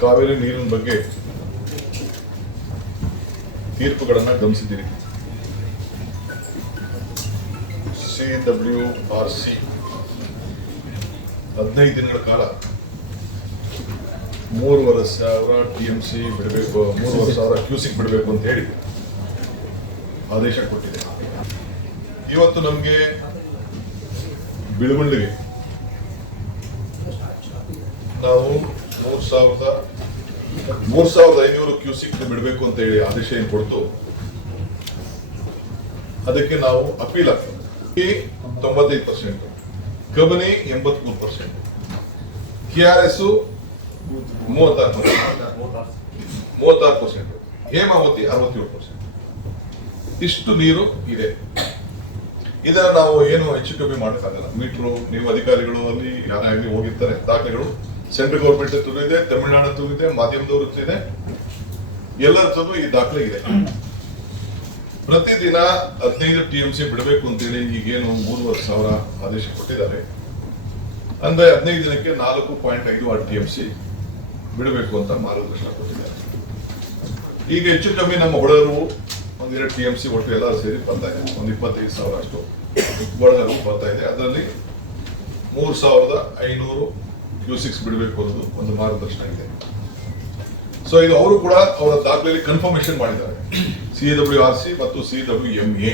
ಕಾವೇರಿ ನೀರಿನ ಬಗ್ಗೆ ತೀರ್ಪುಗಳನ್ನು ಗಮನಿಸಿದ್ದೀರಿ. CWRC 15 ದಿನಗಳ ಕಾಲ 3,500 TMC ಬಿಡಬೇಕು, 3,500 ಕ್ಯೂಸಿಕ್ ಬಿಡಬೇಕು ಅಂತ ಹೇಳಿ ಆದೇಶ ಕೊಟ್ಟಿದೆ. ಇವತ್ತು ನಮಗೆ ಬಿಳುವಳ್ಳಿಗೆ ನಾವು 3,500 ಕ್ಯೂಸಿಕ್ ಬಿಡಬೇಕು ಅಂತ ಹೇಳಿ ಆದೇಶ ಏನು ಕೊಡ್ತು, ಅದಕ್ಕೆ ನಾವು ಅಪೀಲ್ ಆಗ್ತದೆ. 95%, ಕಬಿನಿ 83%, KRS 36%, ಹೇಮಾವತಿ 67%. ಇಷ್ಟು ನೀರು ಇದೆ. ಇದನ್ನ ನಾವು ಏನು ಹೆಚ್ಚು ಕಮ್ಮಿ ಮಾಡೋಕ್ಕಾಗಲ್ಲ. ಮೀಟ್ರು ನೀವು ಅಧಿಕಾರಿಗಳು ಅಲ್ಲಿ ಯಾರಾಗಲಿ ಹೋಗಿರ್ತಾರೆ, ದಾಖಲೆಗಳು ಸೆಂಟ್ರಲ್ ಗೌರ್ಮೆಂಟ್ ಹತ್ರ ಇದೆ, ತಮಿಳುನಾಡು ಹತ್ರ ಇದೆ, ಮಾಧ್ಯಮದವ್ರ ಹತ್ರ ಇದೆ, ಎಲ್ಲರ ಹತ್ರನೂ ಈ ದಾಖಲೆ ಇದೆ. ಪ್ರತಿದಿನ 15 TMC ಬಿಡಬೇಕು ಅಂತೇಳಿ ಈಗೇನು 3,500 ಆದೇಶ ಕೊಟ್ಟಿದ್ದಾರೆ. ಅಂದ್ರೆ 15 ದಿನಕ್ಕೆ 4.56 TMC ಬಿಡಬೇಕು ಅಂತ ಮಾರ್ಗದರ್ಶನ ಕೊಟ್ಟಿದ್ದಾರೆ. ಈಗ ಹೆಚ್ಚು ಕಮ್ಮಿ ನಮ್ಮ ಒಳಗರು 1-2 TMC ಒಟ್ಟು ಎಲ್ಲ ಸೇರಿ ಬರ್ತಾ ಇದೆ. 25,000 ಅಷ್ಟು ಒಳಗರು ಬರ್ತಾ ಇದೆ. ಅದರಲ್ಲಿ 3,500 ಕ್ಯೂಸಿಕ್ಸ್ ಬಿಡಬೇಕು ಅನ್ನೋದು ಒಂದು ಮಾರ್ಗದರ್ಶನ ಇದೆ. ಸೊ ಇದು ಅವರು ಕೂಡ ಅವರ ದಾಖಲೆಯಲ್ಲಿ ಕನ್ಫರ್ಮೇಶನ್ ಮಾಡಿದ್ದಾರೆ. CWRC ಮತ್ತು CWMA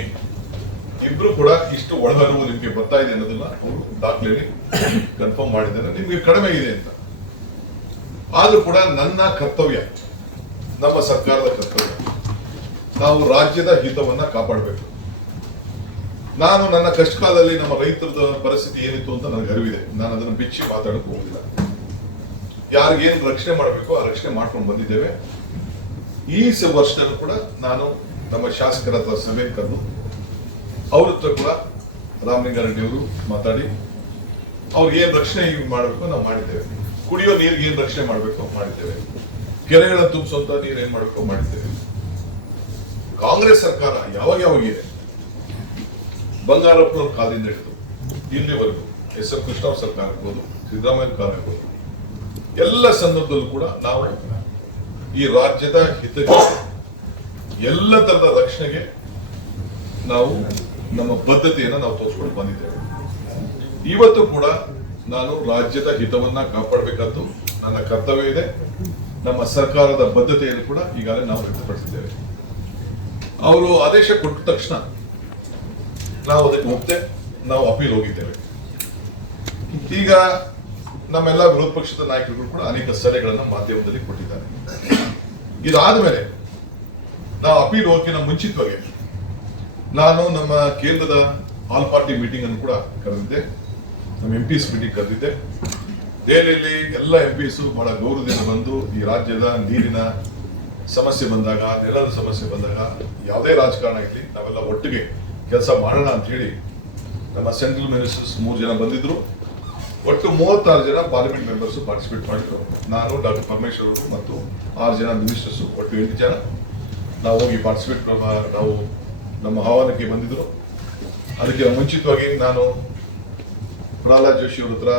ಇಬ್ರು ಕೂಡ ಇಷ್ಟು ಒಳಗರು ನಿಮಗೆ ಬರ್ತಾ ಇದೆ ಅನ್ನೋದನ್ನ ಅವರು ದಾಖಲೆಯಲ್ಲಿ ಕನ್ಫರ್ಮ್ ಮಾಡಿದ್ದಾರೆ. ನಿಮ್ಗೆ ಕಡಿಮೆ ಇದೆ ಅಂತ. ಆದ್ರೂ ಕೂಡ ನನ್ನ ಕರ್ತವ್ಯ, ನಮ್ಮ ಸರ್ಕಾರದ ಕರ್ತವ್ಯ, ನಾವು ರಾಜ್ಯದ ಹಿತವನ್ನ ಕಾಪಾಡಬೇಕು. ನಾನು ನನ್ನ ಕಷ್ಟ ಕಾಲದಲ್ಲಿ ನಮ್ಮ ರೈತರ ಪರಿಸ್ಥಿತಿ ಏನಿತ್ತು ಅಂತ ನನಗೆ ಅರಿವಿದೆ. ನಾನು ಅದನ್ನು ಬಿಚ್ಚಿ ಮಾತಾಡಕ್ಕೆ ಹೋಗುದಿಲ್ಲ. ಯಾರಿಗೇನು ರಕ್ಷಣೆ ಮಾಡಬೇಕು ಆ ರಕ್ಷಣೆ ಮಾಡ್ಕೊಂಡು ಬಂದಿದ್ದೇವೆ. ಈ ವರ್ಷದಲ್ಲೂ ಕೂಡ ನಾನು ನಮ್ಮ ಶಾಸಕರ ಹತ್ರ ಸಭೆ ಕರೆದು ಅವ್ರ ಹತ್ರ ಕೂಡ ರಾಮಲಿಂಗಾರೆಡ್ಡಿ ಅವರು ಮಾತಾಡಿ ಅವ್ರಿಗೆ ಏನ್ ರಕ್ಷಣೆ ಮಾಡಬೇಕು ನಾವು ಮಾಡಿದ್ದೇವೆ. ಕುಡಿಯೋ ನೀರಿಗೆ ಏನ್ ರಕ್ಷಣೆ ಮಾಡಬೇಕು ಮಾಡಿದ್ದೇವೆ. ಕೆರೆಗಳನ್ನು ತುಂಬಿಸುವಂತ ನೀರು ಏನ್ ಮಾಡಬೇಕು ಮಾಡಿದ್ದೇವೆ. ಕಾಂಗ್ರೆಸ್ ಸರ್ಕಾರ ಯಾವಾಗ ಇದೆ, ಬಂಗಾರಪ್ಪನವ್ರ ಕಾಲದಿಂದ ಹಿಡಿದು ಇಲ್ಲಿವರೆಗೂ SF ಕೃಷ್ಣ ಅವ್ರ ಸರ್ಕಾರ ಆಗ್ಬೋದು, ಸಿದ್ದರಾಮಯ್ಯ ಸರ್ಕಾರ ಆಗ್ಬೋದು, ಎಲ್ಲ ಸಂದರ್ಭದಲ್ಲೂ ಕೂಡ ನಾವು ಈ ರಾಜ್ಯದ ಹಿತಕ್ಕೆ, ಎಲ್ಲ ತರದ ರಕ್ಷಣೆಗೆ ನಾವು ನಮ್ಮ ಬದ್ಧತೆಯನ್ನು ನಾವು ತೋರಿಸ್ಕೊಂಡು ಬಂದಿದ್ದೇವೆ. ಇವತ್ತು ಕೂಡ ನಾನು ರಾಜ್ಯದ ಹಿತವನ್ನ ಕಾಪಾಡಬೇಕಾದ್ದು ನನ್ನ ಕರ್ತವ್ಯ ಇದೆ. ನಮ್ಮ ಸರ್ಕಾರದ ಬದ್ಧತೆಯನ್ನು ಕೂಡ ಈಗಾಗಲೇ ನಾವು ವ್ಯಕ್ತಪಡಿಸಿದ್ದೇವೆ. ಅವರು ಆದೇಶ ಕೊಟ್ಟ ತಕ್ಷಣ ನಾವು ಅದಕ್ಕೆ ಒಪ್ಪದೆ ನಾವು ಅಪೀಲ್ ಹೋಗಿದ್ದೇವೆ. ಈಗ ನಮ್ಮೆಲ್ಲ ವಿರೋಧ ಪಕ್ಷದ ನಾಯಕರುಗಳು ಕೂಡ ಅನೇಕ ಸಲಹೆಗಳನ್ನು ಮಾಧ್ಯಮದಲ್ಲಿ ಕೊಟ್ಟಿದ್ದಾರೆ. ಇದಾದ ಮೇಲೆ ನಾವು ಅಪೀಲ್ ಹೋಗೋಕ್ಕಿಂತ ಮುಂಚಿತವಾಗಿ ನಾನು ನಮ್ಮ ಕೇಂದ್ರದ ಆಲ್ ಪಾರ್ಟಿ ಮೀಟಿಂಗ್ ಅನ್ನು ಕೂಡ ಕರೆದಿದ್ದೆ. ನಮ್ಮ MPs ಮೀಟಿಂಗ್ ಕರೆದಿದ್ದೆ. ದೆಹಲಿಯಲ್ಲಿ ಎಲ್ಲ MPs ಬಹಳ ಗೌರವದಿಂದ ಬಂದು ಈ ರಾಜ್ಯದ ನೀರಿನ ಸಮಸ್ಯೆ ಬಂದಾಗ, ನೆಲದ ಸಮಸ್ಯೆ ಬಂದಾಗ, ಯಾವುದೇ ರಾಜಕಾರಣ ಇರಲಿ ನಾವೆಲ್ಲ ಒಟ್ಟಿಗೆ ಕೆಲಸ ಮಾಡೋಣ ಅಂತ ಹೇಳಿ ನಮ್ಮ ಸೆಂಟ್ರಲ್ ಮಿನಿಸ್ಟರ್ಸ್ 3 ಜನ ಬಂದಿದ್ರು. ಒಟ್ಟು 36 ಜನ ಪಾರ್ಲಿಮೆಂಟ್ ಮೆಂಬರ್ಸ್ ಪಾರ್ಟಿಸಿಪೇಟ್ ಮಾಡಿದ್ರು. ನಾನು, ಡಾಕ್ಟರ್ ಪರಮೇಶ್ವರ್ ಅವರು ಮತ್ತು 6 ಜನ ಮಿನಿಸ್ಟರ್ಸ್, ಒಟ್ಟು 8 ಜನ ನಾವು ಹೋಗಿ ಪಾರ್ಟಿಸಿಪೇಟ್ ನಾವು ನಮ್ಮ ಆಹ್ವಾನಕ್ಕೆ ಬಂದಿದ್ರು. ಅದಕ್ಕೆ ಮುಂಚಿತವಾಗಿ ನಾನು ಪ್ರಹ್ಲಾದ್ ಜೋಶಿ ಅವ್ರ ಹತ್ರ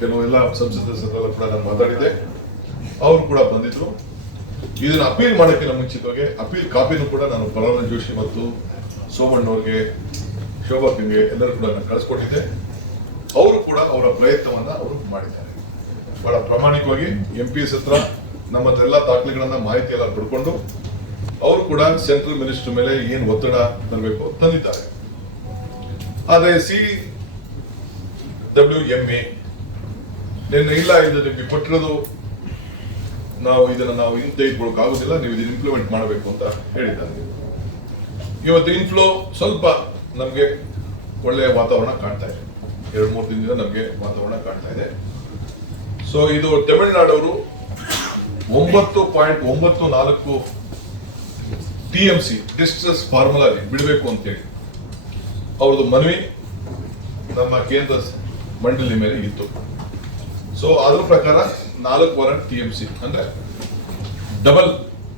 ಕೆಲವೆಲ್ಲ ಸಂಸದರ ಹತ್ರ ಕೂಡ ನಾನು ಮಾತಾಡಿದ್ದೆ. ಅವರು ಕೂಡ ಬಂದಿದ್ರು. ಇದನ್ನ ಅಪೀಲ್ ಮಾಡೋಕ್ಕಿಂತ ಮುಂಚಿತವಾಗಿ ಅಪೀಲ್ ಕಾಪಿನೂ ಕೂಡ ನಾನು ಪ್ರಹ್ಲಾದ್ ಜೋಶಿ ಮತ್ತು ಸೋಮಣ್ಣವ್ರಿಗೆ, ಶೋಭಾಕ್ಗೆ ಎಲ್ಲರೂ ಕೂಡ ನಾನು ಕಳಿಸ್ಕೊಟ್ಟಿದ್ದೆ. ಅವರು ಕೂಡ ಅವರ ಪ್ರಯತ್ನವನ್ನ ಅವರು ಮಾಡಿದ್ದಾರೆ. ಬಹಳ ಪ್ರಾಮಾಣಿಕವಾಗಿ MPs ಹತ್ರ ನಮ್ಮ ಹತ್ರ ಎಲ್ಲ ದಾಖಲೆಗಳನ್ನ ಮಾಹಿತಿ ಎಲ್ಲ ಪಡ್ಕೊಂಡು ಅವರು ಕೂಡ ಸೆಂಟ್ರಲ್ ಮಿನಿಸ್ಟರ್ ಮೇಲೆ ಏನು ಒತ್ತಡ ತರಬೇಕು ತಂದಿದ್ದಾರೆ. ಆದ್ರೆ CWMA ನಿನ್ನೆ ಇಲ್ಲ, ಇದು ನಿಮಗೆ ಕೊಟ್ಟಿರೋದು ನಾವು ಇದನ್ನ ನಾವು ತೆಗೆದುಕೊಳ್ಳೋಕೆ ಆಗುದಿಲ್ಲ, ನೀವು ಇದನ್ನ ಇಂಪ್ಲಿಮೆಂಟ್ ಮಾಡಬೇಕು ಅಂತ ಹೇಳಿದ್ದಾರೆ. ಇವತ್ತು ಇನ್ಫ್ಲೋ ಸ್ವಲ್ಪ ನಮಗೆ ಒಳ್ಳೆಯ ವಾತಾವರಣ ಕಾಣ್ತಾ ಇದೆ. 2-3 ದಿನದಿಂದ ನಮಗೆ ವಾತಾವರಣ ಕಾಣ್ತಾ ಇದೆ. ಸೊ ಇದು ತಮಿಳುನಾಡವರು 9.94 TMC ಡಿಸ್ಟ್ರೆಸ್ ಫಾರ್ಮುಲಾ ಬಿಡಬೇಕು ಅಂತೇಳಿ ಅವ್ರದ್ದು ಮನವಿ ನಮ್ಮ ಕೇಂದ್ರ ಮಂಡಳಿ ಮೇಲೆ ಇತ್ತು. ಸೊ ಅದ್ರ ಪ್ರಕಾರ 4 TMC ಅಂದ್ರೆ ಡಬಲ್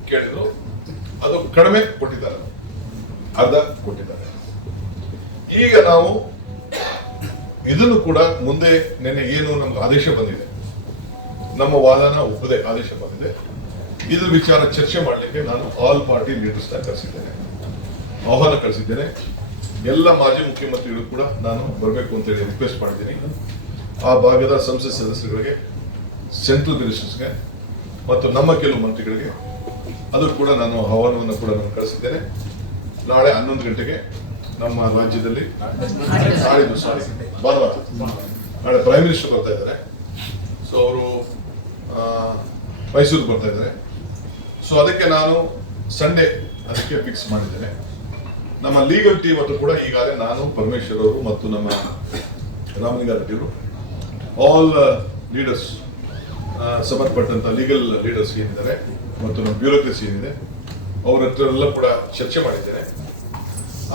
ಕೇಳಿದ್ರು. ಅದು ಕಡಿಮೆ ಕೊಟ್ಟಿದ್ದಾರೆ, ಅರ್ಧ ಕೊಟ್ಟಿದ್ದಾರೆ. ಈಗ ನಾವು ಇದನ್ನು ಕೂಡ ಮುಂದೆ ನೆನ್ನೆ ಏನು ನಮ್ಗೆ ಆದೇಶ ಬಂದಿದೆ, ನಮ್ಮ ವಾದನ ಒಪ್ಪದೆ ಆದೇಶ ಬಂದಿದೆ. ಇದ್ರ ವಿಚಾರ ಚರ್ಚೆ ಮಾಡಲಿಕ್ಕೆ ನಾನು ಆಲ್ ಪಾರ್ಟಿ ಲೀಡರ್ಸ್ನ ಕರೆಸಿದ್ದೇನೆ, ಆಹ್ವಾನ ಕಳಿಸಿದ್ದೇನೆ. ಎಲ್ಲ ಮಾಜಿ ಮುಖ್ಯಮಂತ್ರಿಗಳು ಕೂಡ ನಾನು ಬರಬೇಕು ಅಂತೇಳಿ ರಿಕ್ವೆಸ್ಟ್ ಮಾಡಿದ್ದೀನಿ. ಆ ಭಾಗದ ಸಂಸತ್ ಸದಸ್ಯರುಗಳಿಗೆ, ಸೆಂಟ್ರಲ್ ಮಿನಿಸ್ಟರ್ಸ್ಗೆ ಮತ್ತು ನಮ್ಮ ಕೆಲವು ಮಂತ್ರಿಗಳಿಗೆ ಅದು ಕೂಡ ನಾನು ಆಹ್ವಾನವನ್ನು ಕೂಡ ನಾನು ಕಳಿಸಿದ್ದೇನೆ. ನಾಳೆ 11 ಗಂಟೆಗೆ ನಮ್ಮ ರಾಜ್ಯದಲ್ಲಿ ಭಾನುವಾರ ನಾಳೆ ಪ್ರೈಮ್ ಮಿನಿಸ್ಟರ್ ಬರ್ತಾ ಇದ್ದಾರೆ. ಸೊ ಅವರು ಮೈಸೂರಿಗೆ ಬರ್ತಾ ಇದ್ದಾರೆ. ಸೊ ಅದಕ್ಕೆ ನಾನು ಸಂಡೇ ಅದಕ್ಕೆ ಫಿಕ್ಸ್ ಮಾಡಿದ್ದೇನೆ. ನಮ್ಮ ಲೀಗಲ್ ಟೀಮ್ ಮತ್ತು ಕೂಡ ಈಗಾಗಲೇ ನಾನು, ಪರಮೇಶ್ವರ್ ಅವರು ಮತ್ತು ನಮ್ಮ ರಾಮಲಿಂಗಾರೆಡ್ಡಿಯವರು, ಆಲ್ ಲೀಡರ್ಸ್, ಸಂಬಂಧಪಟ್ಟಂತ ಲೀಗಲ್ ಲೀಡರ್ಸ್ ಏನಿದ್ದಾರೆ ಮತ್ತು ನಮ್ಮ ಬ್ಯೂರೋಕ್ರಸಿ ಏನಿದೆ ಅವ್ರ ಹತ್ರ ಎಲ್ಲ ಕೂಡ ಚರ್ಚೆ ಮಾಡಿದ್ದೇನೆ.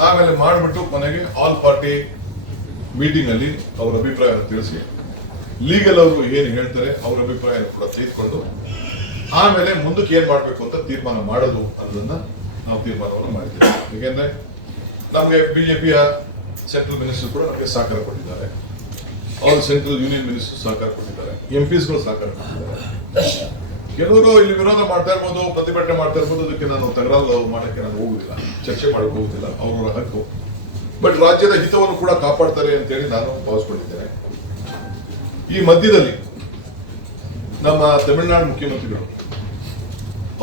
ಆಮೇಲೆ ಮಾಡಿಬಿಟ್ಟು ಕೊನೆಗೆ ಆಲ್ ಪಾರ್ಟಿ ಮೀಟಿಂಗ್ ಅಲ್ಲಿ ಅವರ ಅಭಿಪ್ರಾಯವನ್ನು ತಿಳಿಸಿ, ಲೀಗಲ್ ಅವರು ಏನು ಹೇಳ್ತಾರೆ ಅವರ ಅಭಿಪ್ರಾಯ ಕೂಡ ತೆಗೆದುಕೊಂಡು ಆಮೇಲೆ ಮುಂದಕ್ಕೆ ಏನ್ ಮಾಡಬೇಕು ಅಂತ ತೀರ್ಮಾನ ಮಾಡೋದು ಅನ್ನೋದನ್ನ ನಾವು ತೀರ್ಮಾನವನ್ನು ಮಾಡಿದ್ದೇವೆ. ಯಾಕೆಂದ್ರೆ ನಮಗೆ ಬಿಜೆಪಿಯ ಸೆಂಟ್ರಲ್ ಮಿನಿಸ್ಟರ್ ಕೂಡ ನಮಗೆ ಸಹಕಾರ ಕೊಟ್ಟಿದ್ದಾರೆ, ಅವರು ಸೆಂಟ್ರಲ್ ಯೂನಿಯನ್ ಮಿನಿಸ್ಟರ್ ಸಹಕಾರ ಕೊಟ್ಟಿದ್ದಾರೆ, ಎಂಪಿಸ್ಗಳು ಸಹಕಾರ ಕೊಟ್ಟಿದ್ದಾರೆ. ಕೆಲವರು ಇಲ್ಲಿ ವಿರೋಧ ಮಾಡ್ತಾ ಇರ್ಬೋದು, ಪ್ರತಿಭಟನೆ ಮಾಡ್ತಾ ಇರ್ಬೋದು, ಅದಕ್ಕೆ ನಾನು ತಕರಾರು ಮಾಡಕ್ಕೆ ನಾನು ಹೋಗುದಿಲ್ಲ, ಚರ್ಚೆ ಮಾಡಕ್ಕೆ ಹೋಗುದಿಲ್ಲ, ಅವರ ಹಕ್ಕು. ಬಟ್ ರಾಜ್ಯದ ಹಿತವನ್ನು ಕೂಡ ಕಾಪಾಡ್ತಾರೆ ಅಂತೇಳಿ ನಾನು ಭಾವಿಸ್ಕೊಂಡಿದ್ದೇನೆ. ಈ ಮಧ್ಯದಲ್ಲಿ ನಮ್ಮ ತಮಿಳುನಾಡು ಮುಖ್ಯಮಂತ್ರಿಗಳು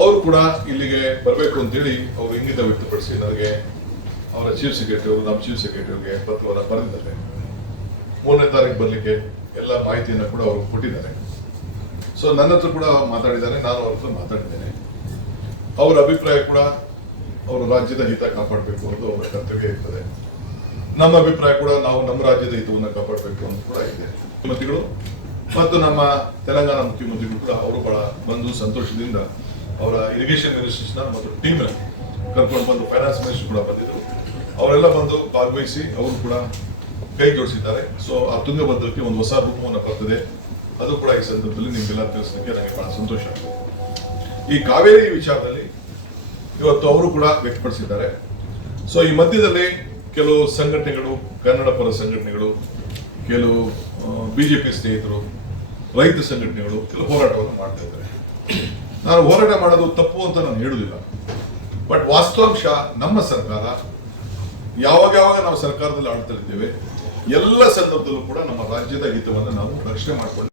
ಅವರು ಕೂಡ ಇಲ್ಲಿಗೆ ಬರಬೇಕು ಅಂತೇಳಿ ಅವರು ಇಂಗಿತ ವ್ಯಕ್ತಪಡಿಸಿ ನನಗೆ ಅವರ ಚೀಫ್ ಸೆಕ್ರೆಟರಿ ಅವರು, ನಮ್ಮ ಚೀಫ್ ಸೆಕ್ರೆಟರಿ ಅವರಿಗೆ ಪತ್ರವನ್ನು ಬರೆದಿದ್ದಾರೆ. 3ನೇ ತಾರೀಕು ಬರಲಿಕ್ಕೆ ಎಲ್ಲ ಮಾಹಿತಿಯನ್ನು ಕೂಡ ಅವರು ಕೊಟ್ಟಿದ್ದಾರೆ. ಸೊ ನನ್ನ ಹತ್ರ ಕೂಡ ಮಾತಾಡಿದ್ದಾರೆ, ನಾನು ಅವ್ರ ಹತ್ರ ಮಾತಾಡಿದ್ದೇನೆ. ಅವರ ಅಭಿಪ್ರಾಯ ಕೂಡ ಅವರು ರಾಜ್ಯದ ಹಿತ ಕಾಪಾಡಬೇಕು ಅನ್ನೋದು ಅವರ ಕರ್ತವ್ಯ ಇರ್ತದೆ. ನಮ್ಮ ಅಭಿಪ್ರಾಯ ಕೂಡ ನಾವು ನಮ್ಮ ರಾಜ್ಯದ ಹಿತವನ್ನು ಕಾಪಾಡಬೇಕು ಅಂತ ಕೂಡ ಇದೆ. ಮುಖ್ಯಮಂತ್ರಿಗಳು ಮತ್ತು ನಮ್ಮ ತೆಲಂಗಾಣ ಮುಖ್ಯಮಂತ್ರಿಗಳು ಕೂಡ ಅವರು ಬಹಳ ಬಂದು ಸಂತೋಷದಿಂದ ಅವರ ಇರಿಗೇಷನ್ ಮಿನಿಸ್ಟರ್ಸ್ನ ಮತ್ತು ಟೀಮ್ನ ಕರ್ಕೊಂಡು ಬಂದು, ಫೈನಾನ್ಸ್ ಮಿನಿಸ್ಟರ್ ಕೂಡ ಬಂದಿದ್ದರು, ಅವರೆಲ್ಲ ಬಂದು ಭಾಗವಹಿಸಿ ಅವರು ಕೂಡ ಕೈ ಜೋಡಿಸಿದ್ದಾರೆ. ಸೊ ಆ ತುಂಗಭದ್ರಕ್ಕೆ ಒಂದು ಹೊಸ ರೂಪವನ್ನು ಬರ್ತದೆ. ಅದು ಕೂಡ ಈ ಸಂದರ್ಭದಲ್ಲಿ ನಿಮಗೆಲ್ಲ ತಿಳಿಸಲಿಕ್ಕೆ ನನಗೆ ಬಹಳ ಸಂತೋಷ ಆಗ್ತದೆ. ಈ ಕಾವೇರಿ ವಿಚಾರದಲ್ಲಿ ಇವತ್ತು ಅವರು ಕೂಡ ವ್ಯಕ್ತಪಡಿಸಿದ್ದಾರೆ. ಸೊ ಈ ಮಧ್ಯದಲ್ಲಿ ಕೆಲವು ಸಂಘಟನೆಗಳು, ಕನ್ನಡ ಪರ ಸಂಘಟನೆಗಳು, ಕೆಲವು ಬಿಜೆಪಿ ಸ್ನೇಹಿತರು, ರೈತ ಸಂಘಟನೆಗಳು ಕೆಲವು ಹೋರಾಟವನ್ನು ಮಾಡ್ತಾ ಇದ್ದಾರೆ. ನಾನು ಹೋರಾಟ ಮಾಡೋದು ತಪ್ಪು ಅಂತ ನಾನು ಹೇಳುವುದಿಲ್ಲ. ಬಟ್ ವಾಸ್ತವಾಂಶ ನಮ್ಮ ಸರ್ಕಾರ ಯಾವಾಗ ನಾವು ಸರ್ಕಾರದಲ್ಲಿ ಆಳ್ತಾ ಇದ್ದೇವೆ, ಎಲ್ಲ ಸಂದರ್ಭದಲ್ಲೂ ಕೂಡ ನಮ್ಮ ರಾಜ್ಯದ ಹಿತವನ್ನು ನಾವು ರಕ್ಷಣೆ ಮಾಡಿಕೊಂಡು